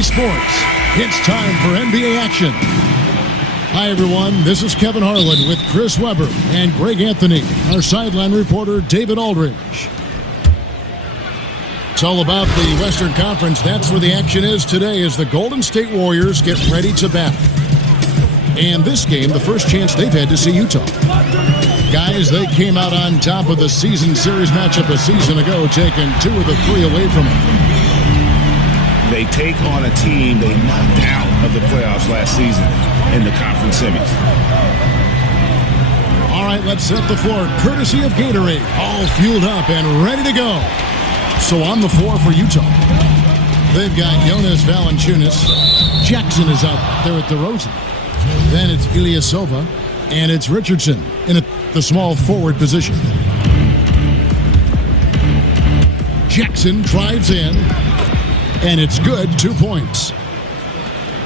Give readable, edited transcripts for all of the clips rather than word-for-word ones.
EA Sports. It's time for NBA action. Hi, everyone. This is Kevin Harlan with Chris Webber and Greg Anthony, our sideline reporter, David Aldridge. It's all about the Western Conference. That's where the action is today as the Golden State Warriors get ready to battle. And this game, the first chance they've had to see Utah. Guys, they came out on top of the season series matchup a season ago, taking 2 of the 3 away from them. They take on a team they knocked out of the playoffs last season in the conference semis. All right, let's set the floor. Courtesy of Gatorade, all fueled up and ready to go. So on the floor for Utah, they've got Jonas Valanciunas. Jackson is out there at DeRozan. Then it's Ilyasova, and it's Richardson in the small forward position. Jackson drives in, and it's good, 2 points.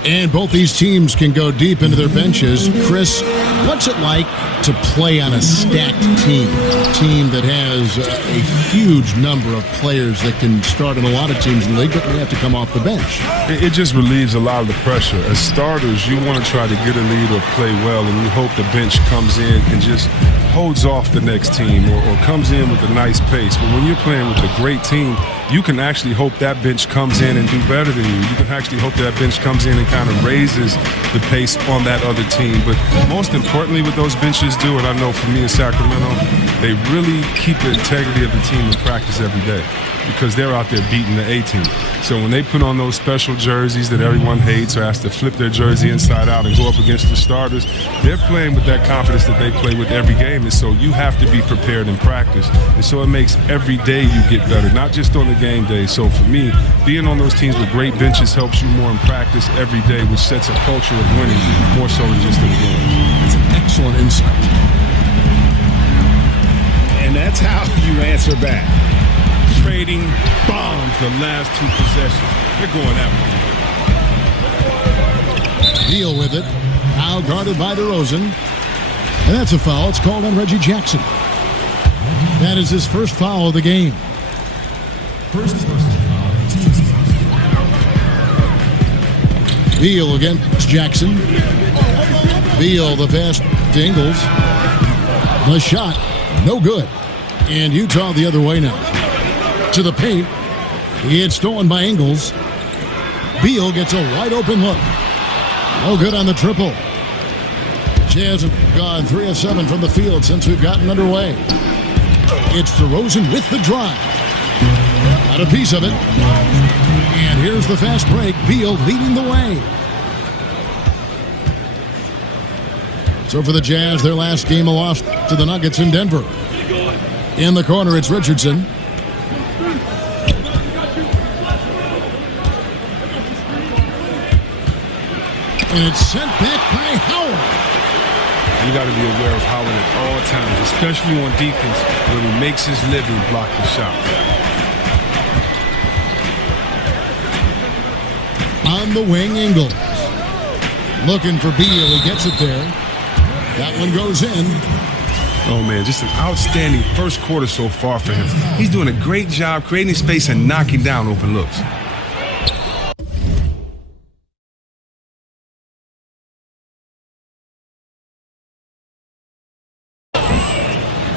And both these teams can go deep into their benches. Chris, what's it like to play on a stacked team? A team that has a huge number of players that can start in a lot of teams in the league, but may have to come off the bench. It just relieves a lot of the pressure. As starters, you want to try to get a lead or play well, and you hope the bench comes in and just holds off the next team or comes in with a nice pace. But when you're playing with a great team, you can actually hope that bench comes in and do better than you. You can actually hope that bench comes in and kind of raises the pace on that other team. But most importantly, what those benches do, and I know for me in Sacramento, they really keep the integrity of the team in practice every day because they're out there beating the A team. So when they put on those special jerseys that everyone hates or has to flip their jersey inside out and go up against the starters, they're playing with that confidence that they play with every game. And so you have to be prepared in practice. And so it makes every day you get better, not just on the game day. So for me, being on those teams with great benches helps you more in practice every day, which sets a culture of winning more so than just in the game. That's an excellent insight. And that's how you answer back. Trading bombs the last 2 possessions. They're going after him. Deal with it. Now guarded by DeRozan. And that's a foul. It's called on Reggie Jackson. That is his first foul of the game. First foul. Beal against Jackson. Beal, the pass to Ingles. The shot, no good. And Utah the other way now. To the paint. It's stolen by Ingles. Beal gets a wide open look. No good on the triple. Jazz have gone 3 of 7 from the field since we've gotten underway. It's DeRozan with the drive. Got a piece of it. And here's the fast break. Beal leading the way. So for the Jazz, their last game a loss to the Nuggets in Denver. In the corner, it's Richardson. And it's sent back by Howard. You got to be aware of Howard at all times, especially on defense when he makes his living blocking shots. On the wing, Ingles. Looking for Beal. He gets it there. That one goes in. Oh, man, just an outstanding first quarter so far for him. He's doing a great job creating space and knocking down open looks.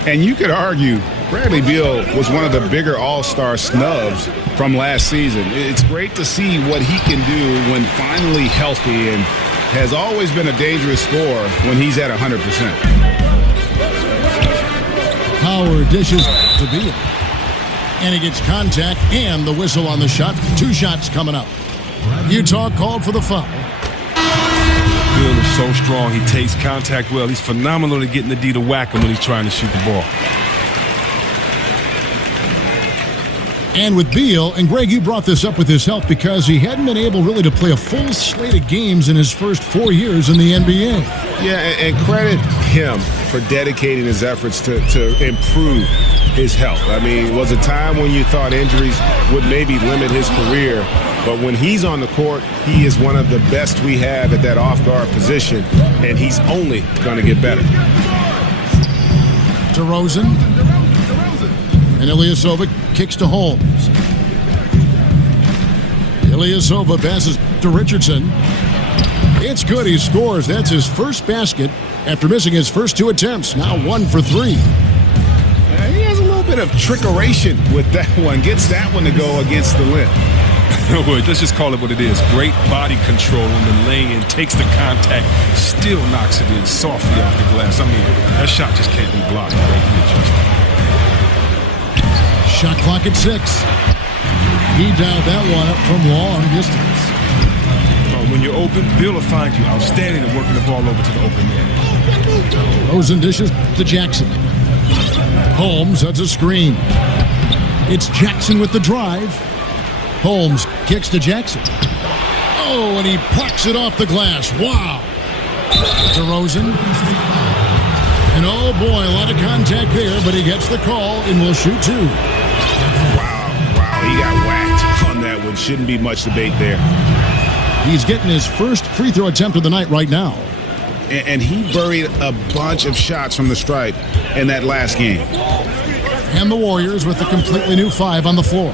And you could argue Bradley Beal was one of the bigger all-star snubs from last season. It's great to see what he can do when finally healthy and has always been a dangerous scorer when he's at 100%. Howard dishes to Beal. And he gets contact and the whistle on the shot. 2 shots coming up. Utah called for the foul. Beal is so strong. He takes contact well. He's phenomenal at getting the D to whack him when he's trying to shoot the ball. And with Beal, and Greg, you brought this up with his help because he hadn't been able really to play a full slate of games in his first 4 years in the NBA. Yeah, and credit him for dedicating his efforts to improve his health. I mean, it was a time when you thought injuries would maybe limit his career, but when he's on the court, he is one of the best we have at that off-guard position, and he's only going to get better. DeRozan. And Ilyasova kicks to Holmes. Ilyasova passes to Richardson. It's good. He scores. That's his first basket after missing his first 2 attempts. Now 1 for 3. He has a little bit of trickeration with that one. Gets that one to go against the limb. Let's just call it what it is. Great body control on the lane, takes the contact, still knocks it in softly off the glass. I mean, that shot just can't be blocked. Shot clock at 6. He dialed that one up from long distance. When you're open, Bill will find you outstanding at working the ball over to the open man. Rosen dishes to Jackson. Holmes sets a screen. It's Jackson with the drive. Holmes kicks to Jackson. Oh, and he plucks it off the glass. Wow. To Rosen. And oh boy, a lot of contact there, but he gets the call and will shoot 2. Wow, he got whacked on that one. Shouldn't be much debate there. He's getting his first free throw attempt of the night right now. And he buried a bunch of shots from the stripe in that last game. And the Warriors with a completely new 5 on the floor.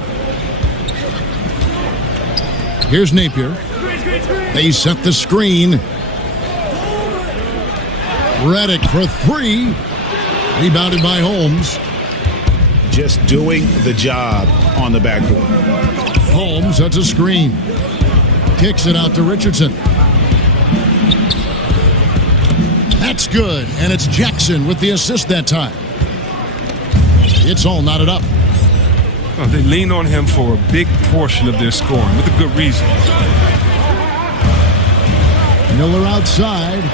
Here's Napier. They set the screen. Redick for 3. Rebounded by Holmes. Just doing the job on the backboard. Holmes sets a screen. Kicks it out to Richardson. That's good, and it's Jackson with the assist that time. It's all knotted up. Oh, they lean on him for a big portion of their scoring with a good reason. Miller outside.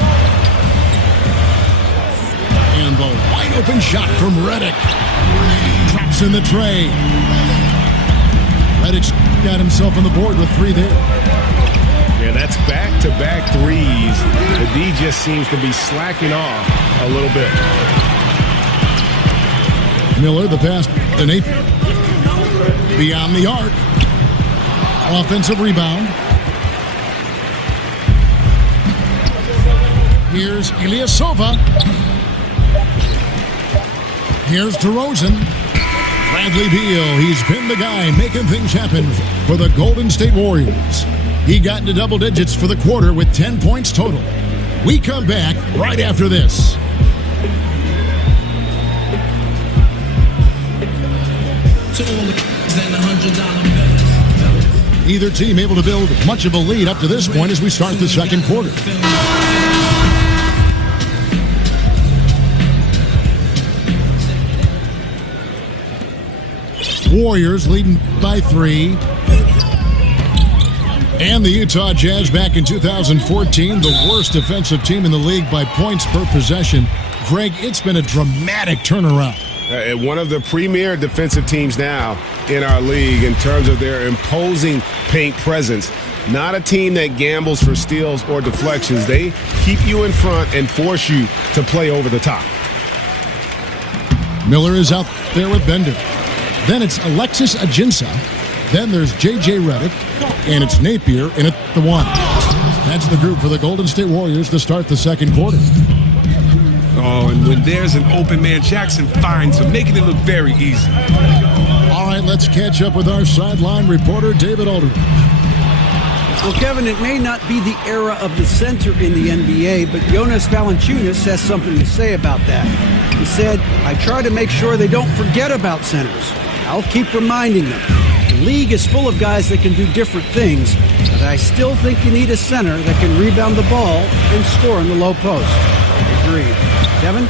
And the wide open shot from Redick. Drops in the tray. Redick's got himself on the board with 3 there. Yeah, that's back-to-back threes. The D just seems to be slacking off a little bit. Miller, the pass to Napier. Beyond the arc. Offensive rebound. Here's Ilyasova. Here's DeRozan. Bradley Beal, he's been the guy making things happen for the Golden State Warriors. He got into double digits for the quarter with 10 points total. We come back right after this. Either team able to build much of a lead up to this point as we start the second quarter. Warriors leading by 3. And the Utah Jazz back in 2014, the worst defensive team in the league by points per possession. Greg, it's been a dramatic turnaround. One of the premier defensive teams now in our league in terms of their imposing paint presence. Not a team that gambles for steals or deflections. They keep you in front and force you to play over the top. Miller is out there with Bender. Then it's Alexis Ajinça. Then there's J.J. Redick. And it's Napier in at the 1. That's the group for the Golden State Warriors to start the second quarter. Oh, and when there's an open man, Jackson finds him, making it look very easy. All right, let's catch up with our sideline reporter, David Aldridge. Well, Kevin, it may not be the era of the center in the NBA, but Jonas Valanciunas has something to say about that. He said, "I try to make sure they don't forget about centers. I'll keep reminding them. The league is full of guys that can do different things, but I still think you need a center that can rebound the ball and score in the low post." Agreed. Kevin?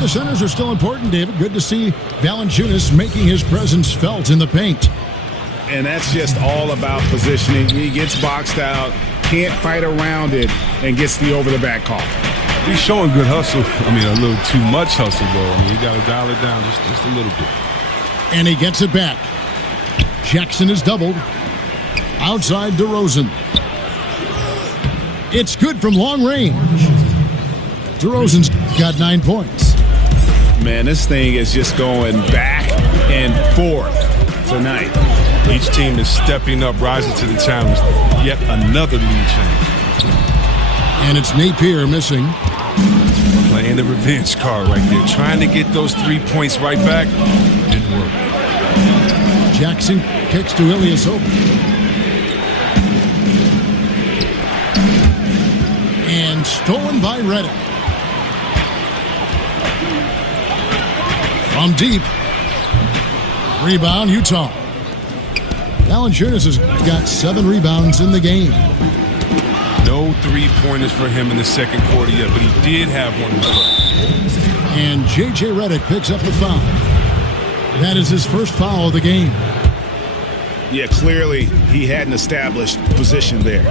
The centers are still important, David. Good to see Valanciunas making his presence felt in the paint. And that's just all about positioning. He gets boxed out, can't fight around it, and gets the over-the-back call. He's showing good hustle. I mean, a little too much hustle, though. I mean, you got to dial it down just a little bit. And he gets it back. Jackson is doubled. Outside DeRozan. It's good from long range. DeRozan's got 9 points. Man, this thing is just going back and forth tonight. Each team is stepping up, rising to the challenge. Yet another lead change. And it's Napier missing. Playing the revenge card right there. Trying to get those 3 points right back. Didn't work. Jackson kicks to Ilyasova. stolen by Redick. From deep. Rebound, Utah. Valanciunas has got 7 rebounds in the game. No three-pointers for him in the second quarter yet, but he did have one in the first. And J.J. Redick picks up the foul. That is his first foul of the game. Yeah, clearly he had an established position there.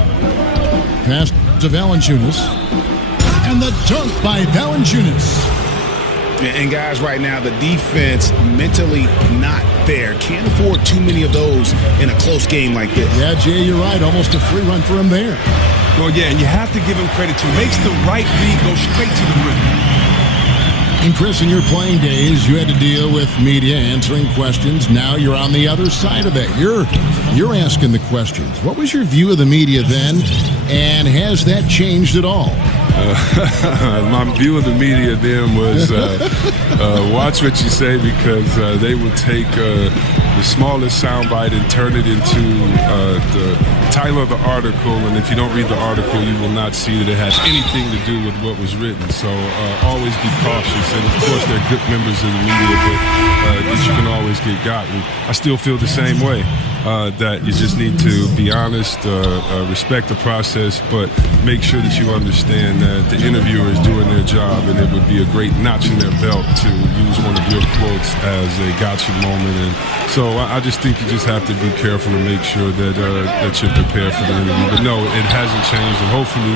Pass to Valanciunas. And the dunk by Valanciunas. And guys, right now, the defense mentally not there. Can't afford too many of those in a close game like this. Yeah, Jay, you're right. Almost a free run for him there. Well, yeah, and you have to give him credit, too. Makes the right read go straight to the rim. And Chris, in your playing days, you had to deal with media answering questions. Now you're on the other side of that. You're asking the questions. What was your view of the media then, and has that changed at all? My view of the media then was watch what you say, because they would take the smallest soundbite and turn it into the title of the article, and if you don't read the article, you will not see that it has anything to do with what was written. So always be cautious, and of course they're good members of the media, but you can always get gotten. I still feel the same way, that you just need to be honest, respect the process, but make sure that you understand that the interviewer is doing their job, and it would be a great notch in their belt to use one of your quotes as a gotcha moment. And so I just think you just have to be careful and make sure that you're prepared for the interview. But no, it hasn't changed, and hopefully,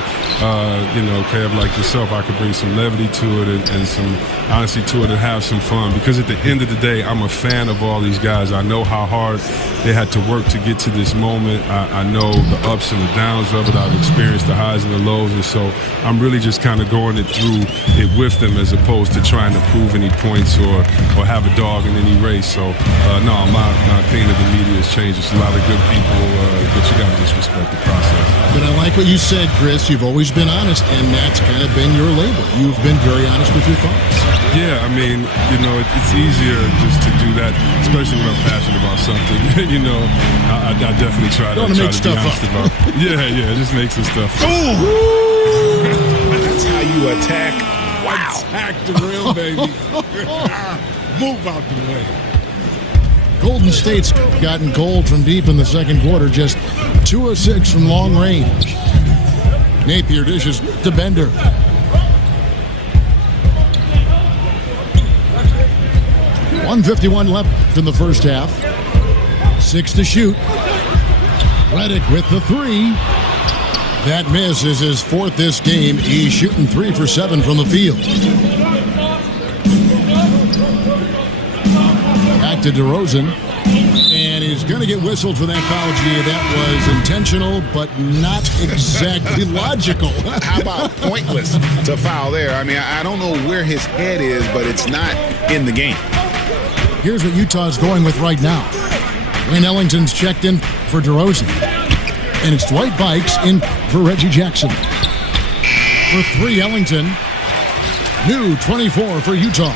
Kev, like yourself, I could bring some levity to it and some honesty to it and have some fun, because at the end of the day, I'm a fan of all these guys. I know how hard they had to work to get to this moment. I know the ups and the downs of it. I've experienced the highs and the lows, and so I'm really just kind of going through it with them, as opposed to trying to prove any points or have a dog in any race. So no, my opinion of the media has changed. There's a lot of good people, but you got to just respect the process. But I like what you said, Chris. You've always been honest, and that's kind of been your label. You've been very honest with your thoughts. Yeah, I mean, it's easier just to do that, especially when I'm passionate about something. I definitely try to be honest about it. Yeah, just make some stuff up. Ooh! That's how you attack. Wow. Attack the rim, baby. Move out the way. Golden State's gotten cold from deep in the second quarter, just 2 of 6 from long range. Napier dishes to Bender. .151 left in the first half. 6 to shoot. Redick with the 3. That miss is his 4th this game. He's shooting 3 for 7 from the field. Back to DeRozan. And he's going to get whistled for that foul, G. That was intentional, but not exactly logical. How about pointless to foul there? I mean, I don't know where his head is, but it's not in the game. Here's what Utah's going with right now. Wayne Ellington's checked in for DeRozan. And it's Dwight Bikes in for Reggie Jackson. For 3, Ellington. New 24 for Utah.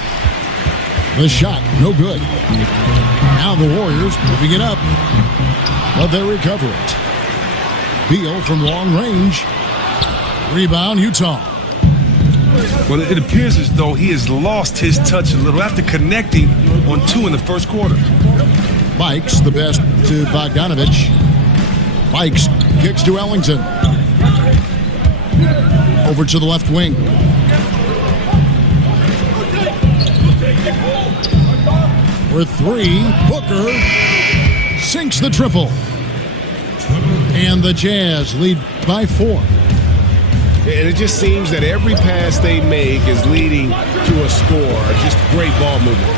The shot, no good. Now the Warriors moving it up, but they recover it. Beal from long range. Rebound, Utah. Well, it appears as though he has lost his touch a little after connecting on 2 in the first quarter. Bikes, the best to Bogdanovich. Bikes kicks to Ellington. Over to the left wing. For 3, Booker sinks the triple. And the Jazz lead by 4. And it just seems that every pass they make is leading to a score. Just great ball movement.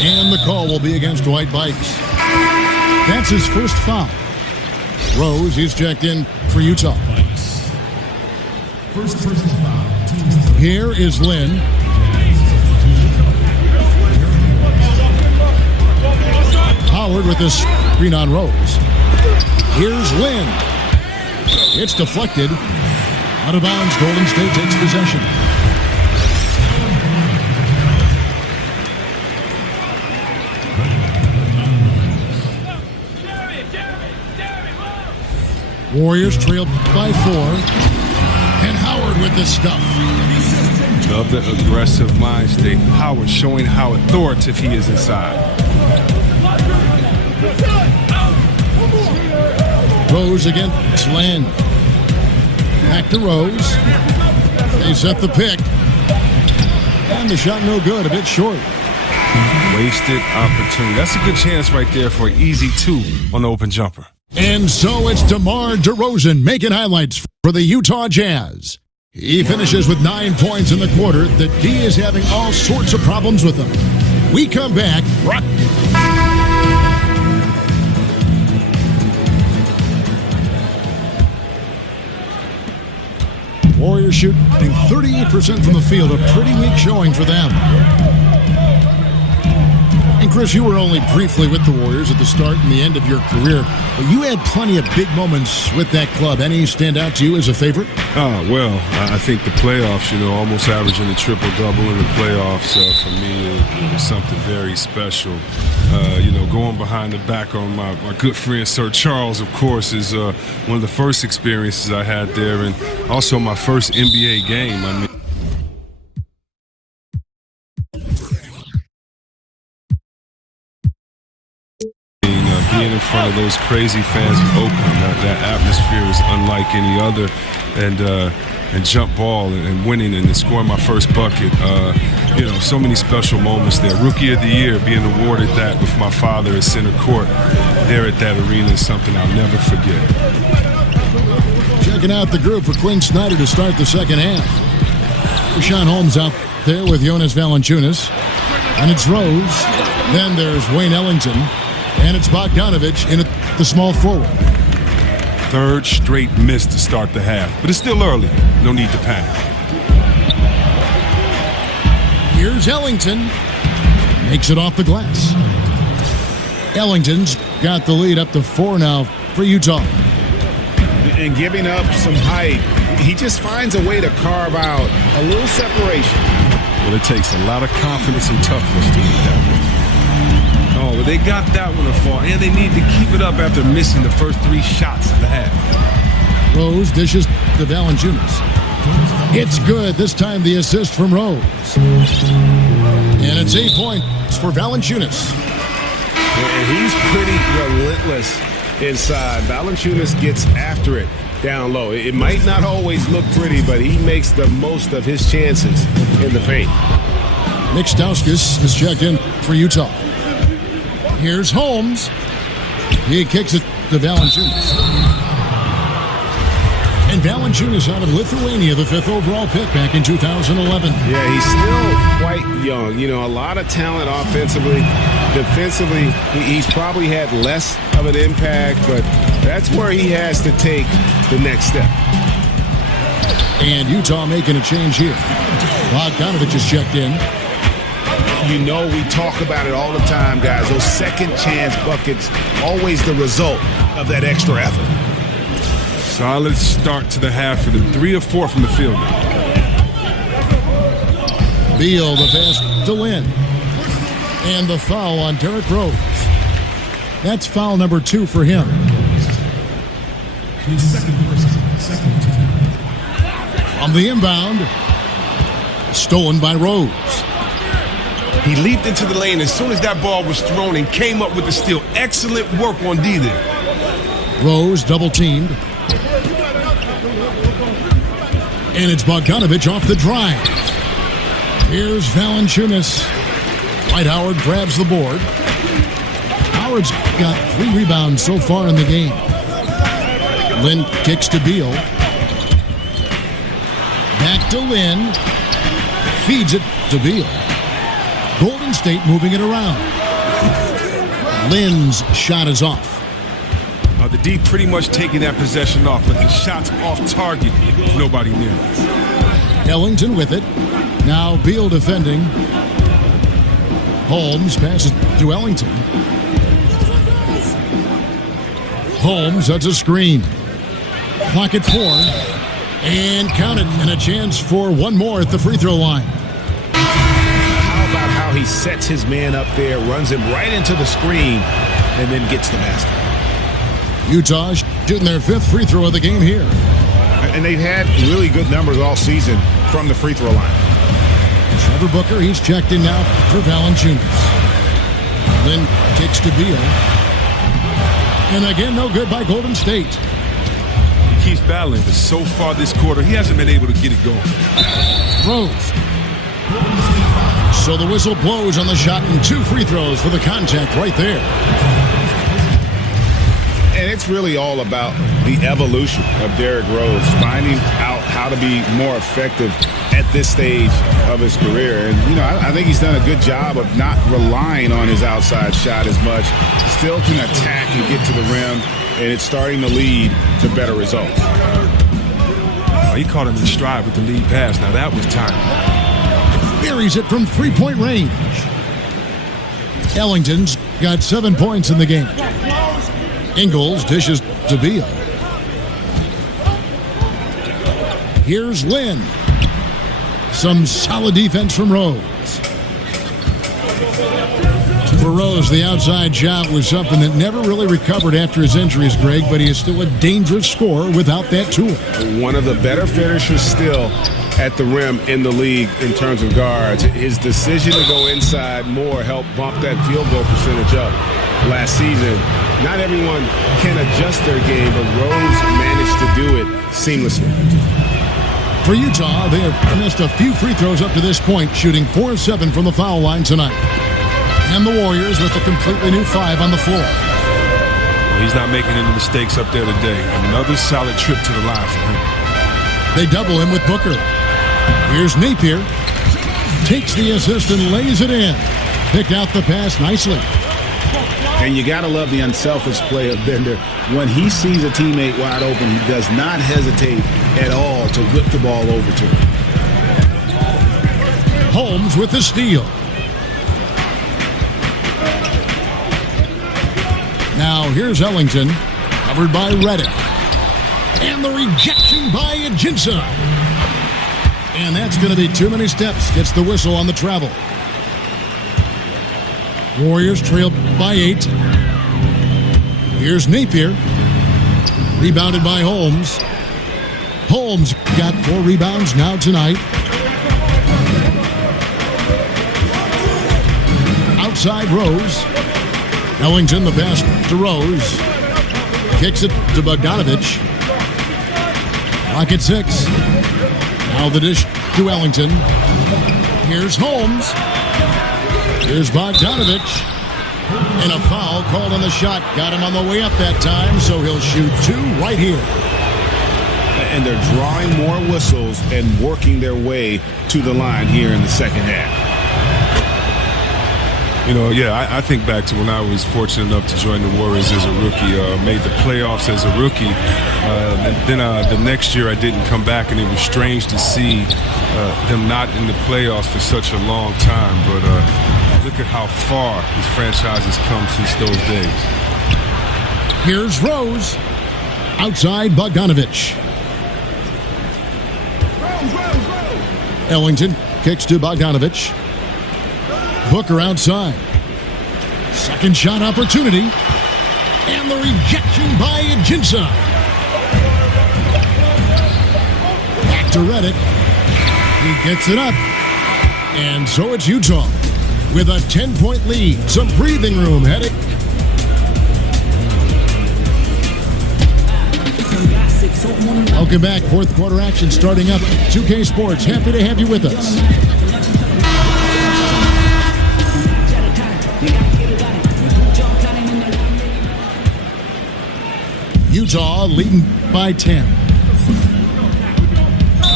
And the call will be against Dwight Bikes. That's his first foul. Rose, he's checked in for Utah. First personal foul. Here is Lynn. Howard with this screen on Rose. Here's Lynn. It's deflected. Out of bounds, Golden State takes possession. Warriors trail by 4. And Howard with the stuff. Love the aggressive mind state. Howard showing how authoritative he is inside. Rose against Land. Back to Rose. They set the pick. And the shot no good, a bit short. Wasted opportunity. That's a good chance right there for an easy 2 on the open jumper. And so it's DeMar DeRozan making highlights for the Utah Jazz. He finishes with 9 points in the quarter. The D is having all sorts of problems with him. We come back. Warriors shooting 38% from the field, a pretty weak showing for them. And Chris, you were only briefly with the Warriors at the start and the end of your career, but you had plenty of big moments with that club. Any stand out to you as a favorite? Well, I think the playoffs, almost averaging a triple-double in the playoffs, for me, it was something very special. Going behind the back on my good friend Sir Charles, of course, is one of the first experiences I had there, and also my first NBA game. I mean, being in front of those crazy fans in Oakland, that atmosphere was unlike any other, and jump ball and winning and scoring my first bucket. So many special moments there. Rookie of the Year, being awarded that with my father at center court there at that arena is something I'll never forget. Checking out the group for Quinn Snyder to start the second half. Richaun Holmes out there with Jonas Valanciunas, and it's Rose. Then there's Wayne Ellington. And it's Bogdanović in the small forward. Third straight miss to start the half, but it's still early. No need to panic. Here's Ellington. Makes it off the glass. Ellington's got the lead up to 4 now for Utah. And giving up some height, he just finds a way to carve out a little separation. Well, it takes a lot of confidence and toughness to do that. Oh, but they got that one to fall, and they need to keep it up after missing the first 3 shots of the half. Rose dishes to Valanciunas. It's good. This time the assist from Rose. And it's 8 points for Valanciunas. And he's pretty relentless inside. Valanciunas gets after it down low. It might not always look pretty, but he makes the most of his chances in the paint. Nick Stauskas is checked in for Utah. Here's Holmes. He kicks it to Valanciunas. And Valanciunas out of Lithuania, the 5th overall pick back in 2011. Yeah, he's still quite young. A lot of talent offensively. Defensively, he's probably had less of an impact, but that's where he has to take the next step. And Utah making a change here. Bogdanović is checked in. We talk about it all the time, guys. Those second chance buckets, always the result of that extra effort. Solid start to the half for them. 3 of 4 from the field. Beal, the pass to Lynn. And the foul on Derrick Rose. That's foul number 2 for him. On the inbound, stolen by Rose. He leaped into the lane as soon as that ball was thrown and came up with the steal. Excellent work on D there. Rose double teamed. And it's Bogdanović off the drive. Here's Valanciunas. Dwight Howard grabs the board. Howard's got 3 rebounds so far in the game. Lynn kicks to Beal. Back to Lynn. Feeds it to Beal. Golden State moving it around. Lynn's shot is off. The D pretty much taking that possession off, but the shot's off target. Nobody near. Ellington with it. Now Beal defending. Holmes passes to Ellington. Holmes, that's a screen. Clock at 4. And count it. And a chance for one more at the free throw line. How about how he sets his man up there, runs him right into the screen, and then gets the basket. Utah shooting their 5th free throw of the game here. And they've had really good numbers all season from the free throw line. Trevor Booker, he's checked in now for Valanciunas. Lynn kicks to Beal. And again, no good by Golden State. He keeps battling, but so far this quarter, he hasn't been able to get it going. Rose. So the whistle blows on the shot and 2 free throws for the contact right there. And it's really all about the evolution of Derrick Rose, finding out how to be more effective at this stage of his career. And, I think he's done a good job of not relying on his outside shot as much. Still can attack and get to the rim, and it's starting to lead to better results. Oh, he caught him in stride with the lead pass. Now that was time. Buries it from 3-point range. Ellington's got 7 points in the game. Ingles dishes to Beal. Here's Lynn. Some solid defense from Rose. For Rose, the outside shot was something that never really recovered after his injuries, Greg, but he is still a dangerous scorer without that tool. One of the better finishers still at the rim in the league in terms of guards. His decision to go inside more helped bump that field goal percentage up last season. Not everyone can adjust their game, but Rose managed to do it seamlessly. For Utah, they have missed a few free throws up to this point, shooting 4 of 7 from the foul line tonight. And the Warriors with a completely new 5 on the floor. He's not making any mistakes up there today. Another solid trip to the line for him. They double him with Booker. Here's Napier. Takes the assist and lays it in. Picked out the pass nicely. And you got to love the unselfish play of Bender. When he sees a teammate wide open, he does not hesitate at all to whip the ball over to him. Holmes with the steal. Now here's Ellington, covered by Reddick. And the rejection by Ajinça. And that's going to be too many steps. Gets the whistle on the travel. Warriors trail by 8. Here's Napier. Rebounded by Holmes. Holmes got 4 rebounds now tonight. Outside Rose. Ellington the pass to Rose. Kicks it to Bogdanovich. Clock at 6. Now the dish to Ellington. Here's Holmes. Here's Bogdanovich. And a foul called on the shot. Got him on the way up that time, so he'll shoot 2 right here. And they're drawing more whistles and working their way to the line here in the second half. I think back to when I was fortunate enough to join the Warriors as a rookie, made the playoffs as a rookie. Then the next year I didn't come back, and it was strange to see them not in the playoffs for such a long time. But look at how far this franchise has come since those days. Here's Rose. Outside Bogdanovich. Ellington kicks to Bogdanovich. Booker outside. Second shot opportunity. And the rejection by Ajinça. Back to Reddick. He gets it up. And so it's Utah with a 10-point lead. Some breathing room heading. Welcome back. Fourth quarter action starting up. 2K Sports. Happy to have you with us. Utah leading by 10.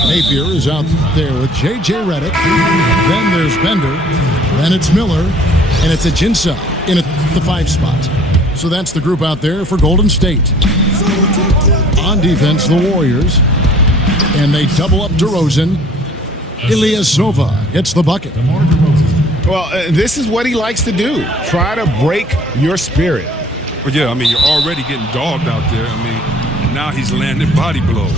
Napier is out there with J.J. Reddick. Then there's Bender. Then it's Miller. And it's Ajinça in the 5 spot. So that's the group out there for Golden State. On defense, the Warriors. And they double up DeRozan. Ilyasova gets the bucket. Well, this is what he likes to do. Try to break your spirit. But yeah, you're already getting dogged out there. Now he's landing body blows.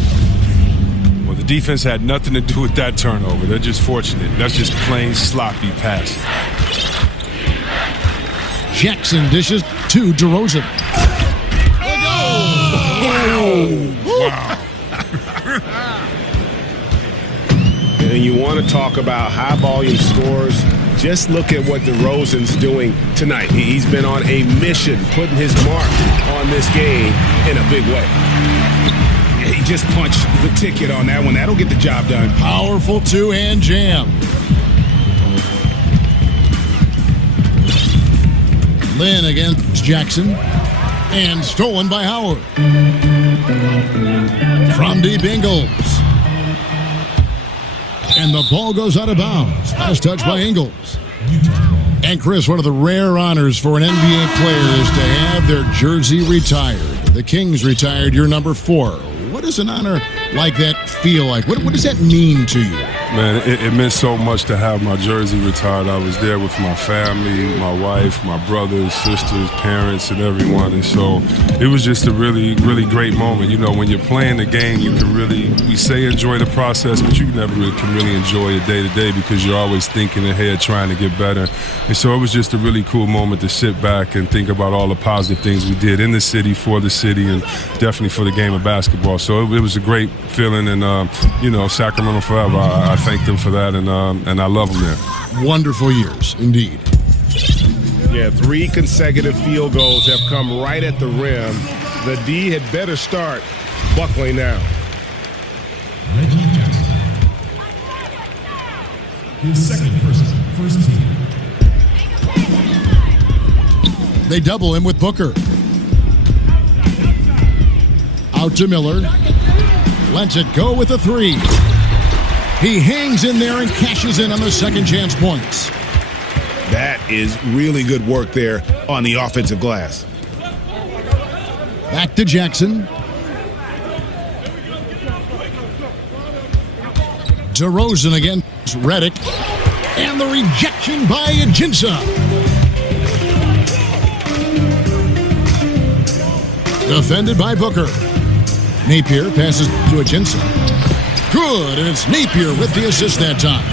Well, the defense had nothing to do with that turnover. They're just fortunate. That's just plain sloppy passing. Jackson dishes to DeRozan. want to talk about high-volume scores, just look at what DeRozan's doing tonight. He's been on a mission, putting his mark on this game in a big way. He just punched the ticket on that one. That'll get the job done. Powerful two-hand jam. Lynn against Jackson. And stolen by Howard. From deep Ingles. And the ball goes out of bounds. Last touch by Ingles. And Chris, one of the rare honors for an NBA player is to have their jersey retired. The Kings retired your number 4. What does an honor like that feel like? What does that mean to you? Man, it meant so much to have my jersey retired. I was there with my family, my wife, my brothers, sisters, parents, and everyone. And so it was just a really, really great moment. You know, when you're playing the game, you can really, we say enjoy the process, but you never really can really enjoy it day to day because you're always thinking ahead, trying to get better. And so it was just a really cool moment to sit back and think about all the positive things we did in the city, for the city, and definitely for the game of basketball. So it was a great feeling, and, you know, Sacramento forever. I thank them for that, and I love them there. Wonderful years, indeed. Yeah, 3 consecutive field goals have come right at the rim. The D had better start buckling now. Reggie Jackson. His second person, first team. They double him with Booker. Out to Miller. Lets it go with a 3. He hangs in there and cashes in on the second chance points. That is really good work there on the offensive glass. Back to Jackson. DeRozan against Redick. And the rejection by Ajinça. Defended by Booker. Napier passes to Ajinça. Good, and it's Napier with the assist that time.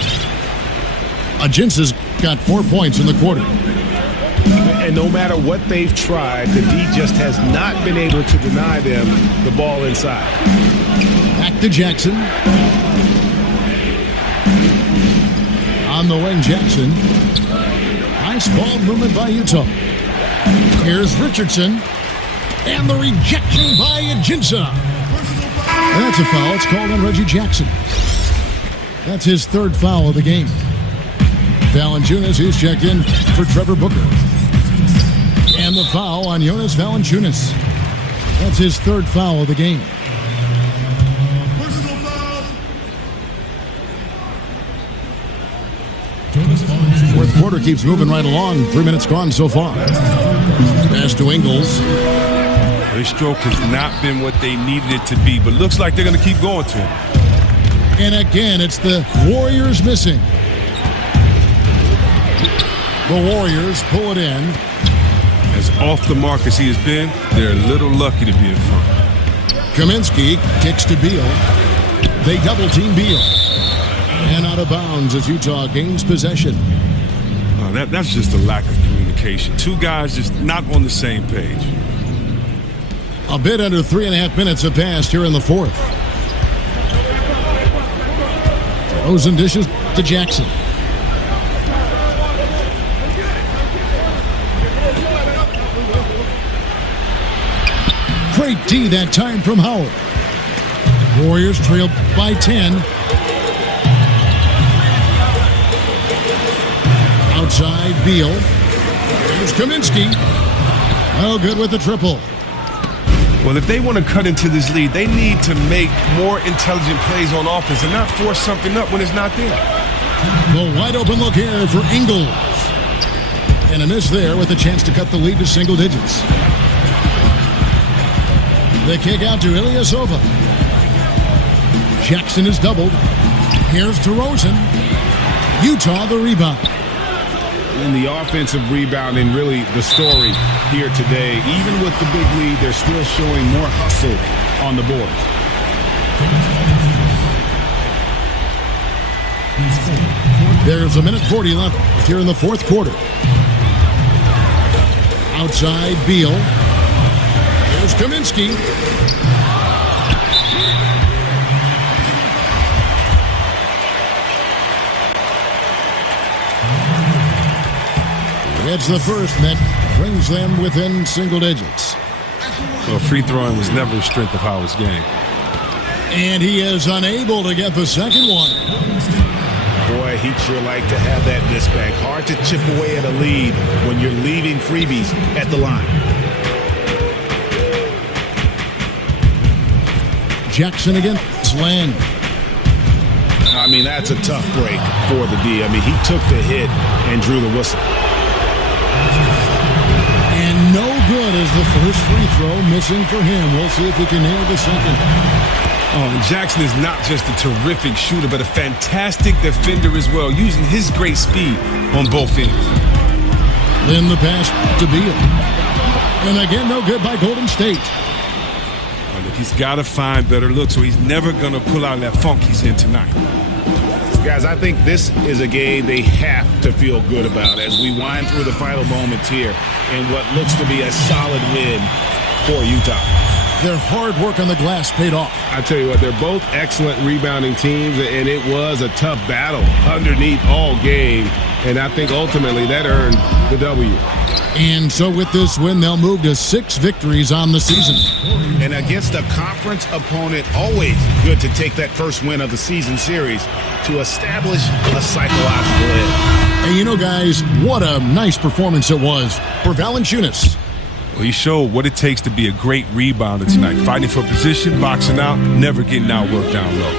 Ajinça's got 4 points in the quarter. And no matter what they've tried, the D just has not been able to deny them the ball inside. Back to Jackson. On the wing, Jackson. Nice ball movement by Utah. Here's Richardson. And the rejection by Ajinça. And that's a foul. It's called on Reggie Jackson. That's his 3rd foul of the game. Valanciunas, who's checked in for Trevor Booker. And the foul on Jonas Valanciunas. That's his 3rd foul of the game. Personal foul. Jonas Valanciunas. Fourth quarter keeps moving right along. 3 minutes gone so far. Pass to Ingles. Their stroke has not been what they needed it to be, but looks like they're going to keep going to him. And again, it's the Warriors missing. The Warriors pull it in. As off the mark as he has been, they're a little lucky to be in front. Kaminsky kicks to Beal. They double-team Beal. And out of bounds as Utah gains possession. That's just a lack of communication. 2 guys just not on the same page. A bit under 3.5 minutes have passed here in the 4th. DeRozan dishes to Jackson. Great D that time from Howard. Warriors trail by 10. Outside Beal. Here's Kaminsky. Oh, good with the triple. Well, if they want to cut into this lead, they need to make more intelligent plays on offense and not force something up when it's not there. The wide open look here for Ingles. And a miss there with a chance to cut the lead to single digits. The kick out to Ilyasova. Jackson is doubled. Here's DeRozan. Utah the rebound. And the offensive rebounding, really the story here today. Even with the big lead, they're still showing more hustle on the board. There's a minute 40 left here in the 4th quarter. Outside Beal. Here's Kaminsky. It's the first that brings them within single digits. Well, free throwing was never a strength of Howard's game. And he is unable to get the second one. Boy, he'd sure like to have that miss back. Hard to chip away at a lead when you're leaving freebies at the line. Jackson against Lang. I mean, that's a tough break for the D. I mean, he took the hit and drew the whistle. And no good is the first free throw missing for him. We'll see if he can nail the second. Oh, and Jackson is not just a terrific shooter, but a fantastic defender as well, using his great speed on both ends. Then the pass to Beal. And again, no good by Golden State. Well, look, he's got to find better looks, so he's never going to pull out that funk he's in tonight. Guys, I think this is a game they have to feel good about as we wind through the final moments here in what looks to be a solid win for Utah. Their hard work on the glass paid off. I tell you what, they're both excellent rebounding teams, and it was a tough battle underneath all game, and I think ultimately that earned the W. And so with this win, they'll move to 6 victories on the season. And against a conference opponent, always good to take that first win of the season series to establish a psychological edge. And you know, guys, what a nice performance it was for Valanciunas. Well, he showed what it takes to be a great rebounder tonight, fighting for position, boxing out, never getting outworked down low.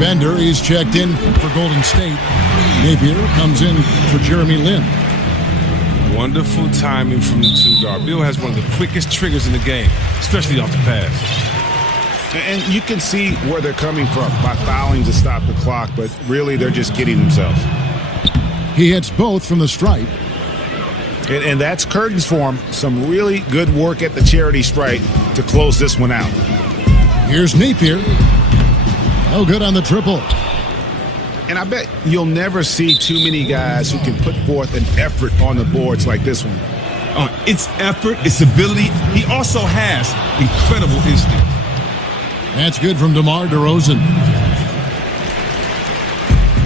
Bender is checked in for Golden State. Napier comes in for Jeremy Lin. Wonderful timing from the two guard. Bill has one of the quickest triggers in the game, especially off the pass. And you can see where they're coming from by fouling to stop the clock, but really they're just kidding themselves. He hits both from the stripe. And that's curtains for him. Some really good work at the charity stripe to close this one out. Here's Napier. Oh, good on the triple. And I bet you'll never see too many guys who can put forth an effort on the boards like this one. It's effort, it's ability. He also has incredible instinct. That's good from DeMar DeRozan.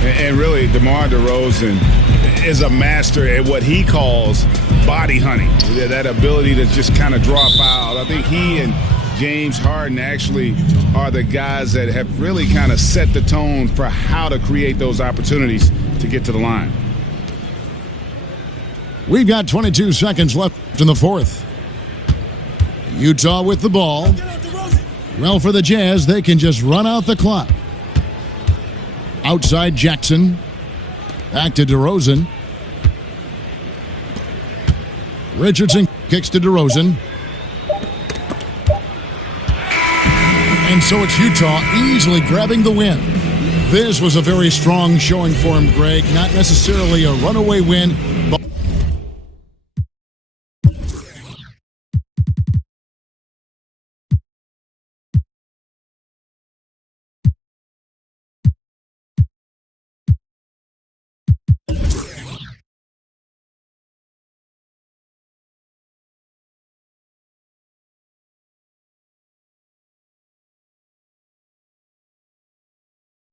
And really, DeMar DeRozan is a master at what he calls body hunting. That ability to just kind of draw a foul. I think he and James Harden actually are the guys that have really kind of set the tone for how to create those opportunities to get to the line. We've got 22 seconds left in the fourth. Utah with the ball. Well, for the Jazz, they can just run out the clock. Outside Jackson. Back to DeRozan. Richardson kicks to DeRozan. And so it's Utah easily grabbing the win. This was a very strong showing for him, Greg. Not necessarily a runaway win,